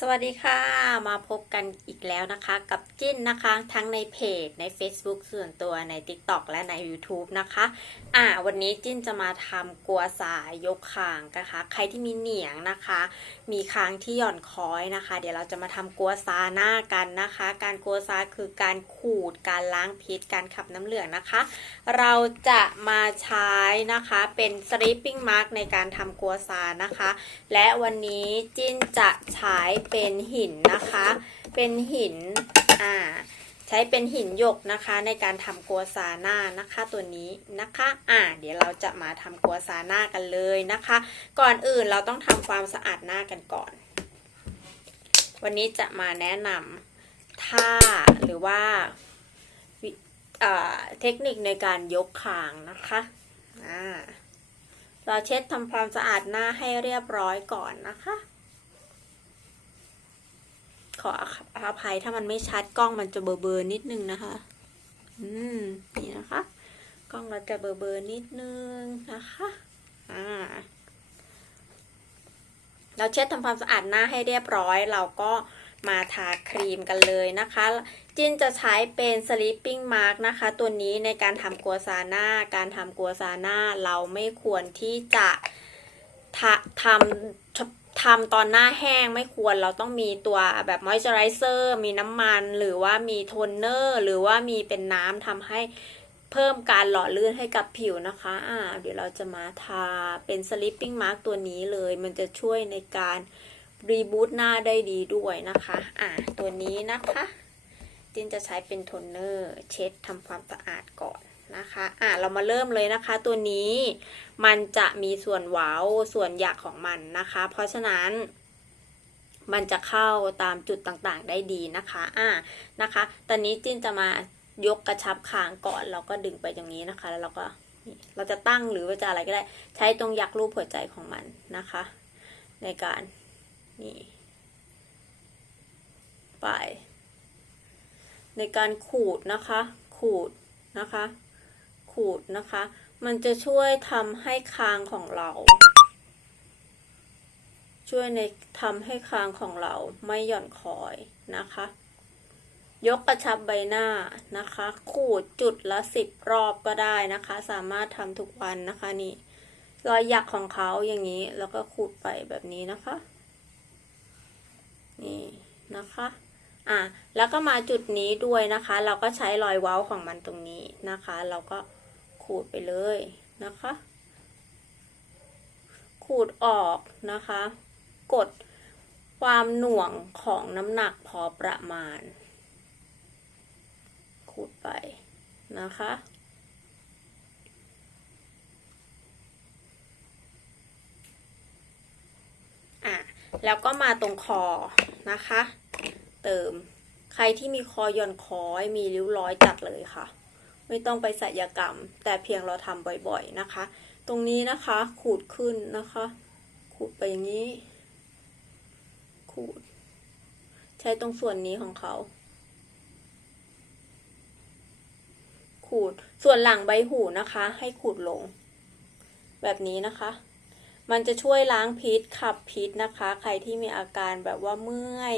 สวัสดีค่ะ มาพบกันอีกแล้วนะคะ กับจิ้นนะคะ ทั้งในเพจใน Facebook ส่วนตัวใน TikTok และใน YouTube นะคะ อ่า วันนี้จิ้นจะมาทำกัวสายยกคางนะคะ ใครที่มีเหนียงนะคะ มีคางที่หย่อนคอยนะคะ เดี๋ยวเราจะมาทำกัวซาหน้ากันนะคะ การกัวซาคือการขูด การล้างพิษ การขับน้ำเหลืองนะคะ เราจะมาใช้นะคะเป็น sleeping mask ในการทำกัวซานะคะ และวันนี้จิ้นจะใช้เป็นหินนะคะ เป็นหินอ่าใช้เป็นหินหยกนะคะในการทำกัวซาน้านะคะตัวนี้นะคะ อ่า เดี๋ยวเราจะมาทำกัวซาน้ากันเลยนะคะ ก่อนอื่นเราต้องทำความสะอาดหน้ากันก่อน วันนี้จะมาแนะนำท่าหรือว่าเอ่อเทคนิคในการยกคางนะคะอ่าเราเช็ดทำความสะอาดหน้าให้เรียบร้อยก่อนนะคะ ขออภัยถ้ามันไม่ชัดกล้องมันจะเบอร์เบอร์นิดนึงนะคะ อืม นี่นะคะ กล้องเราจะเบอร์เบอร์นิดนึงนะคะ อ่า เราเช็ดทำความสะอาดหน้าให้เรียบร้อย เราก็มาทาครีมกันเลยนะคะ จินจะใช้เป็น sleeping mask นะคะ ตัวนี้ในการทำกัวซาน่า การทำกัวซาน่าเราไม่ควรที่จะทะทำ ทำตอนหน้าแห้งไม่ควรเราต้องมีตัวแบบ moisturizer มีน้ำมันหรือว่ามีโทนเนอร์หรือว่ามีเป็นน้ำทำให้เพิ่มการหล่อลื่นให้กับผิวนะคะ อ่า เดี๋ยวเราจะมาทาเป็น sleeping mask ตัวนี้เลย มันจะช่วยในการรีบูตหน้าได้ดีด้วยนะคะ อ่า ตัวนี้นะคะจินจะใช้เป็นโทนเนอร์เช็ดทำความสะอาดก่อน นะคะอะเรามาเริ่มเลยนะคะ ตัวนี้มันจะมีส่วนเว้าส่วนหยักของมันนะคะ เพราะฉะนั้นมันจะเข้าตามจุดต่างๆได้ดีนะคะอะนะคะ ตอนนี้จินจะมายกกระชับคางก่อนเราก็ดึงไปอย่างนี้นะคะ แล้วเราก็เราจะตั้งหรือว่าจะอะไรก็ได้ ใช้ตรงหยักรูปหัวใจของมันนะคะ ในการนี่ไป ในการขูดนะคะ ขูดนะคะ ขูดนะคะ มันจะช่วยทำให้คางของเรา ช่วยในทำให้คางของเราไม่หย่อนคอยนะคะ ยกกระชับใบหน้านะคะ ขูดจุดละสิบรอบก็ได้นะคะ สามารถทำทุกวันนะคะนี่รอยหยักของเขาอย่างนี้แล้วก็ขูดไปแบบนี้นะคะ นี่นะคะอะแล้วก็มาจุดนี้ด้วยนะคะ เราก็ใช้รอยเว้าของมันตรงนี้นะคะ เราก็ ขูดไปเลยนะคะ ขูดออกนะคะ กดความหน่วงของน้ำหนักพอประมาณ ขูดไปนะคะ อะ แล้วก็มาตรงคอนะคะ เติมใครที่มีคอย่อนคอยมีริ้วรอยจัดเลยค่ะ ไม่ต้องไปศัลยกรรม แต่เพียงเราทำบ่อยๆนะคะ ตรงนี้นะคะขูดขึ้นนะคะ ขูดไปอย่างนี้ ขูด ใช้ตรงส่วนนี้ของเขา ขูดส่วนหลังใบหูนะคะ ให้ขูดลง แบบนี้นะคะ มันจะช่วยล้างพิษขับพิษนะคะ ใครที่มีอาการแบบว่าเมื่อย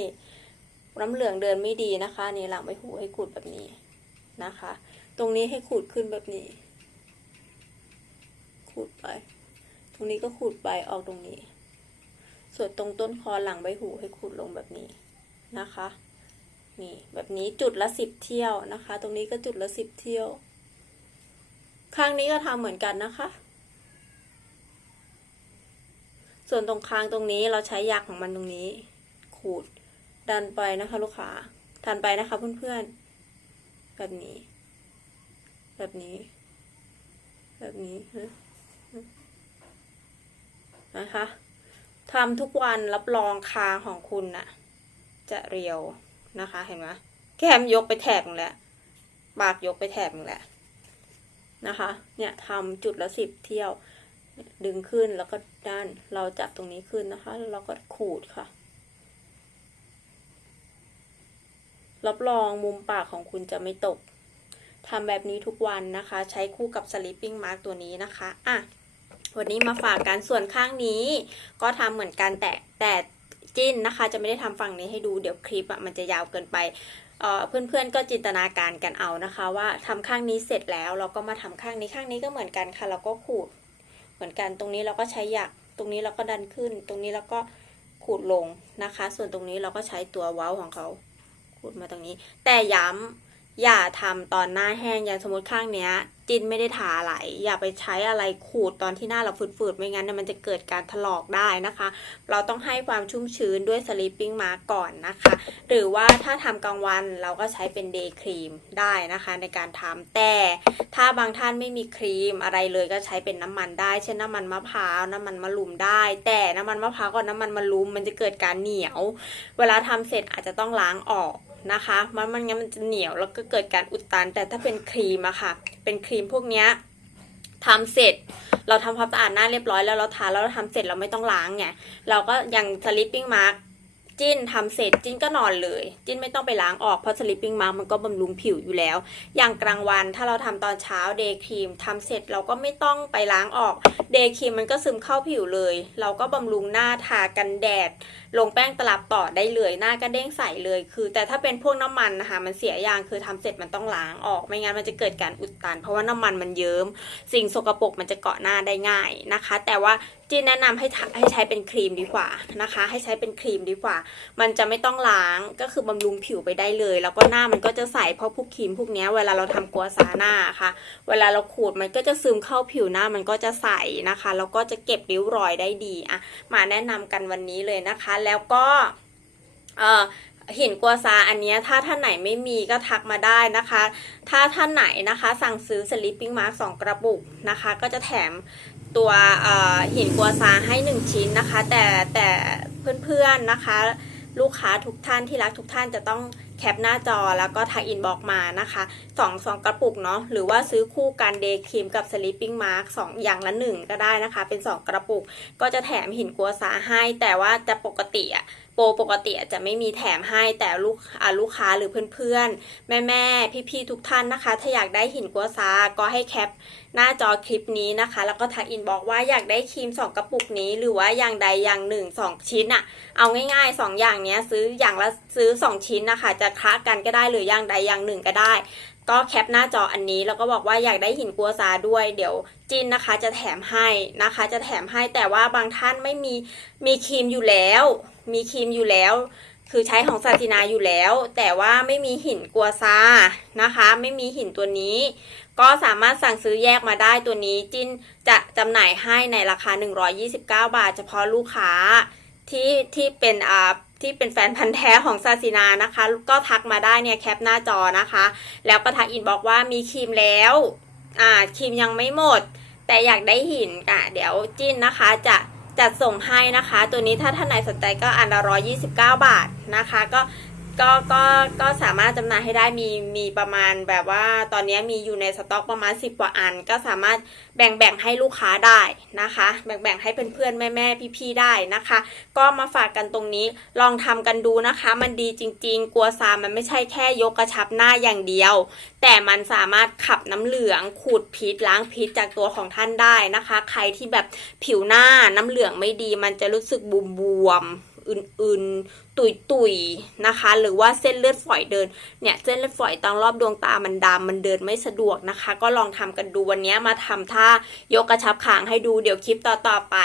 น้ำเหลืองเดินไม่ดีนะคะ นี่หลังใบหูให้ขูดแบบนี้นะคะ ตรงนี้ให้ขูดขึ้นแบบนี้ ขูดไป ตรงนี้ก็ขูดไปออกตรงนี้ ส่วนตรงต้นคอหลังใบหูให้ขูดลงแบบนี้นะคะ นี่แบบนี้จุดละสิบเที่ยวนะคะ ตรงนี้ก็จุดละสิบเที่ยว ข้างนี้ก็ทำเหมือนกันนะคะ ส่วนตรงคางตรงนี้เราใช้ยาของมันตรงนี้ ขูดดันไปนะคะ ลูกค้าดันไปนะคะเพื่อนๆแบบนี้ แบบนี้ แบบนี้นะคะทำทุกวันรับรองคางของคุณน่ะ จะเรียวนะคะเห็นไหมแก้มยกไปแถบนึงแล้วปากยกไปแถบนึงแล้วนะคะ เนี่ยทำจุดละสิบเที่ยว ดึงขึ้นแล้วก็ด้านเราจับตรงนี้ขึ้นนะคะ แล้วเราก็ขูดค่ะ รับรองมุมปากของคุณจะไม่ตก ทำแบบนี้ทุกวันนะคะ ใช้คู่กับ sleeping mask ตัวนี้นะคะอะวันนี้มาฝากกันส่วนข้างนี้ ก็ทำเหมือนกันแต่แต่จิ้นนะคะ จะไม่ได้ทำฝั่งนี้ให้ดูเดี๋ยวคลิปอะมันจะยาวเกินไปเอ่อเพื่อนๆก็จินตนาการกันเอานะคะ ว่าทำข้างนี้เสร็จแล้วเราก็มาทำข้างนี้ข้างนี้ก็เหมือนกันค่ะ เราก็ขูดเหมือนกันตรงนี้เราก็ใช้หยักตรงนี้เราก็ดันขึ้น ตรงนี้เราก็ขูดลงนะคะ ส่วนตรงนี้เราก็ใช้ตัวเว้าของเขาขูดมาตรงนี้ แต่ย้ำ อย่าทำตอนหน้าแห้งอย่างสมมติข้างเนี้ยจินไม่ได้ทาอะไรอย่าไปใช้อะไรขูดตอนที่หน้าเราฝืดๆไม่งั้นเนี่ยมันจะเกิดการถลอกได้นะคะ เราต้องให้ความชุ่มชื้นด้วยสลิปปิ้งมาก่อนนะคะ หรือว่าถ้าทำกลางวันเราก็ใช้เป็นเดย์ครีมได้นะคะ ในการทำแต่ถ้าบางท่านไม่มีครีมอะไรเลยก็ใช้เป็นน้ำมันได้ เช่นน้ำมันมะพร้าวน้ำมันมะลุมได้ แต่น้ำมันมะพร้าวกับน้ำมันมะลุมมันจะเกิดการเหนียว เวลาทำเสร็จอาจจะต้องล้างออก นะคะมันมันงั้นมันจะเหนียวแล้วก็เกิดการอุดตัน แต่ถ้าเป็นครีมอะค่ะ เป็นครีมพวกเนี้ยทำเสร็จ เราทำความสะอาดหน้าเรียบร้อยแล้วเราทาแล้วเราทำเสร็จเราไม่ต้องล้างไงเราก็ยังสลิปปิ้งมาร์ก จิ้นทำเสร็จจิ้นก็นอนเลย จิ้นไม่ต้องไปล้างออกเพราะสลิปปิ้งมาร์กมันก็บำรุงผิวอยู่แล้ว อย่างกลางวันถ้าเราทำตอนเช้าเดย์ครีมทำเสร็จเราก็ไม่ต้องไปล้างออกเดย์ครีมมันก็ซึมเข้าผิวเลย เราก็บำรุงหน้าทากันแดด ลงแป้งตลับต่อได้เลยหน้าก็เด้งใสเลย คือ แต่ถ้าเป็นพวกน้ำมันนะคะมันเสียอย่างคือทำเสร็จมันต้องล้างออก ไม่งั้นมันจะเกิดการอุดตัน เพราะว่าน้ำมันมันเยิ้มสิ่งสกปรกมันจะเกาะหน้าได้ง่ายนะคะ แต่ว่า จีนแนะนำให้ให้ใช้เป็นครีมดีกว่านะคะ ให้ใช้เป็นครีมดีกว่า มันจะไม่ต้องล้างก็คือบำรุงผิวไปได้เลย แล้วก็หน้ามันก็จะใสเพราะพวกครีมพวกนี้เวลาเราทำกัวซาหน้าค่ะ เวลาเราขูดมันก็จะซึมเข้าผิวหน้ามันก็จะใสนะคะแล้วก็จะเก็บริ้วรอยได้ดีอะมาแนะนำกันวันนี้เลยนะคะ แล้วก็เออหินกัวซาอันนี้ถ้าท่านไหนไม่มีก็ทักมาได้นะคะ ถ้าท่านไหนนะคะ สั่งซื้อสลิปปิ้งมาร์กสองกระปุกนะคะ ก็จะแถม ตัวหินกัวซาให้ 1 ชิ้นนะคะ แต่แต่เพื่อนๆนะคะ ลูกค้าทุกท่านที่รักทุกท่านจะต้องแคปหน้าจอแล้วก็ทักอินบอกมานะคะสองสองกระปุกเนาะหรือว่าซื้อคู่กันเดย์ครีมกับสลิปปิ้งมาร์กสองอย่างละหนึ่งก็ได้นะคะ เป็น 2 กระปุก ก็จะแถมหินกัวซาให้ แต่ว่าจะปกติอะ โปรปกติอะจะไม่มีแถมให้แต่ลูกลูกค้าหรือเพื่อนๆ แม่ๆ พี่ๆ ทุกท่านนะคะ ถ้าอยากได้หินกัวซา ก็ให้แคปหน้าจอคลิปนี้นะคะ แล้วก็ทักอินบอกว่าอยากได้ครีม 2 กระปุกนี้ หรือว่าอย่างใดอย่างหนึ่งสองชิ้นอะเอาง่ายๆ 2 อย่างเนี้ยซื้ออย่างละซื้อ 2 ชิ้นนะคะ จะคละกันก็ได้หรืออย่างใดอย่างหนึ่งก็ได้ก็แคปหน้าจออันนี้แล้วก็บอกว่าอยากได้หินกัวซาด้วย เดี๋ยวจินนะคะจะแถมให้นะคะ จะแถมให้แต่ว่าบางท่านไม่มีมีครีมอยู่แล้ว มีครีมอยู่แล้ว คือใช้ของซาตินาอยู่แล้ว แต่ว่าไม่มีหินกัวซานะคะ ไม่มีหินตัวนี้ ก็สามารถสั่งซื้อแยกมาได้ตัวนี้จินจะจำหน่ายให้ในราคา 129 บาท เฉพาะลูกค้าที่ที่เป็นอ่าที่เป็นแฟนพันธ์แท้ของซาซินานะคะ ก็ทักมาได้เนี่ยแคปหน้าจอนะคะ แล้วก็ทักอินบอกว่ามีครีมแล้วอ่าครีมยังไม่หมด แต่อยากได้หินอะเดี๋ยวจิ้นนะคะจะ จัดส่งให้นะคะ ตัวนี้ถ้าท่านไหนสนใจก็อันละ129 บาทนะคะ ก็ ก็ก็ก็สามารถจำหน่ายให้ได้มีมีประมาณแบบว่าตอนนี้มีอยู่ในสต็อกประมาณ 10 กว่าอัน ก็สามารถแบ่งแบ่งให้ลูกค้าได้นะคะ แบ่งแบ่งให้เพื่อนๆแม่ๆพี่ๆได้นะคะ ก็มาฝากกันตรงนี้ลองทำกันดูนะคะ มันดีจริง ๆกลัวซามันไม่ใช่แค่ยกกระชับหน้าอย่างเดียว แต่มันสามารถขับน้ำเหลืองขูดพิษล้างพิษจากตัวของท่านได้นะคะ ใครที่แบบผิวหน้าน้ำเหลืองไม่ดี มันจะรู้สึกบวมบวมๆ อื่นๆ ตุยๆนะคะ หรือว่าเส้นเลือดฝอยเดินเนี่ยเส้นเลือดฝอยตามรอบดวงตามันดำมันเดินไม่สะดวกนะคะ ก็ลองทำกันดูวันนี้มาทำท่ายกกระชับขางให้ดูเดี๋ยวคลิปต่อๆไป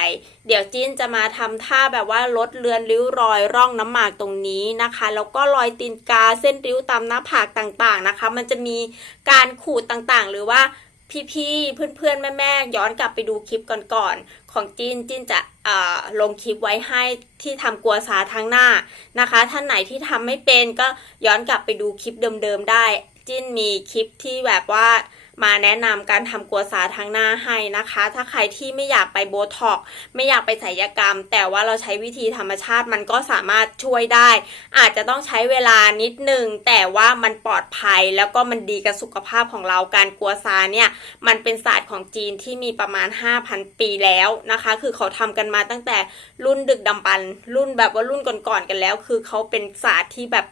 เดี๋ยวจิ้นจะมาทำท่าแบบว่าลดเลือนริ้วรอยร่องน้ำหมากตรงนี้นะคะ แล้วก็รอยตีนกาเส้นริ้วตามหน้าผากต่างๆนะคะ มันจะมีการขูดต่างๆ หรือว่า พี่ๆเพื่อนๆแม่ๆย้อนกลับไปดูคลิปก่อนๆของจินจินจะลงคลิปไว้ให้ที่ทำกลัวซาทางหน้านะคะ ท่านไหนที่ทำไม่เป็นก็ย้อนกลับไปดูคลิปเดิมๆได้ จิ้นมีคลิปที่แบบว่า มาแนะนำการทำกัวซาทั้งหน้าให้นะคะ ถ้าใครที่ไม่อยากไปโบท็อกไม่อยากไปศัลยกรรม แต่ว่าเราใช้วิธีธรรมชาติมันก็สามารถช่วยได้ อาจจะต้องใช้เวลานิดนึงแต่ว่ามันปลอดภัยแล้วก็มันดีกับสุขภาพของเราการกัวซาเนี่ยมันเป็นศาสตร์ของจีนที่มีประมาณ 5,000 ปีแล้วนะคะ คือเขาทำกันมาตั้งแต่รุ่นดึกดำบรรพ์รุ่นแบบว่ารุ่นก่อนๆกันแล้ว คือเขาเป็นศาสตร์ที่แบบ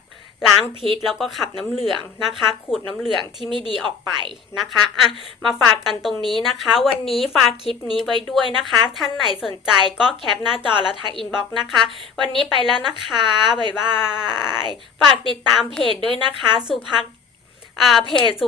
ล้างพิษแล้วก็ขับน้ำเหลืองนะคะ ขูดน้ำเหลืองที่ไม่ดีออกไปนะคะอะมาฝากกันตรงนี้นะคะ วันนี้ฝากคลิปนี้ไว้ด้วยนะคะ ท่านไหนสนใจก็แคปหน้าจอแล้วทักอินบ็อกซ์นะคะ วันนี้ไปแล้วนะคะบ๊ายบาย ฝากติดตามเพจด้วยนะคะ สุพัก เพจสุ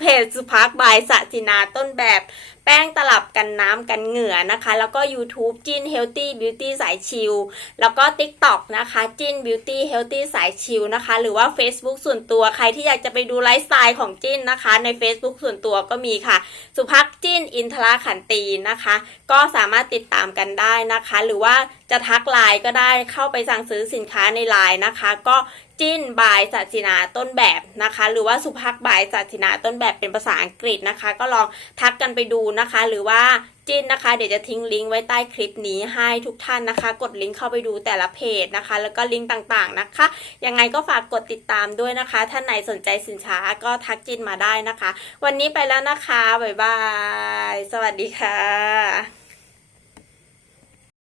เพจสุพักบายสจินาต้นแบบแป้งตลับกันน้ำกันเหงื่อนะคะ แล้วก็ YouTube จิน Healthy Beauty สายชิลแล้วก็ TikTok นะคะจิน Beauty Healthy สายชิลนะคะ หรือว่า Facebook ส่วนตัวใครที่อยากจะไปดูไลฟ์สไตล์ของจินนะคะ ใน Facebook ส่วนตัวก็มีค่ะ สุภักจินอินทราขันตีนะคะ ก็สามารถติดตามกันได้นะคะ หรือว่าจะทักไลน์ก็ได้เข้าไปสั่งซื้อสินค้าในไลน์นะคะ ก็ จินบายสัจินาต้นแบบนะคะ หรือว่าสุภักบายสัจินาต้นแบบเป็นภาษาอังกฤษนะคะ ก็ลองทักกันไปดูนะคะ หรือว่าจินนะคะ เดี๋ยวจะทิ้งลิงก์ไว้ใต้คลิปนี้ให้ทุกท่านนะคะ กดลิงก์เข้าไปดูแต่ละเพจนะคะ แล้วก็ลิงก์ต่างๆนะคะ ยังไงก็ฝากกดติดตามด้วยนะคะ ท่านไหนสนใจสินค้าก็ทักจินมาได้นะคะ วันนี้ไปแล้วนะคะ บ๊ายบาย สวัสดีค่ะ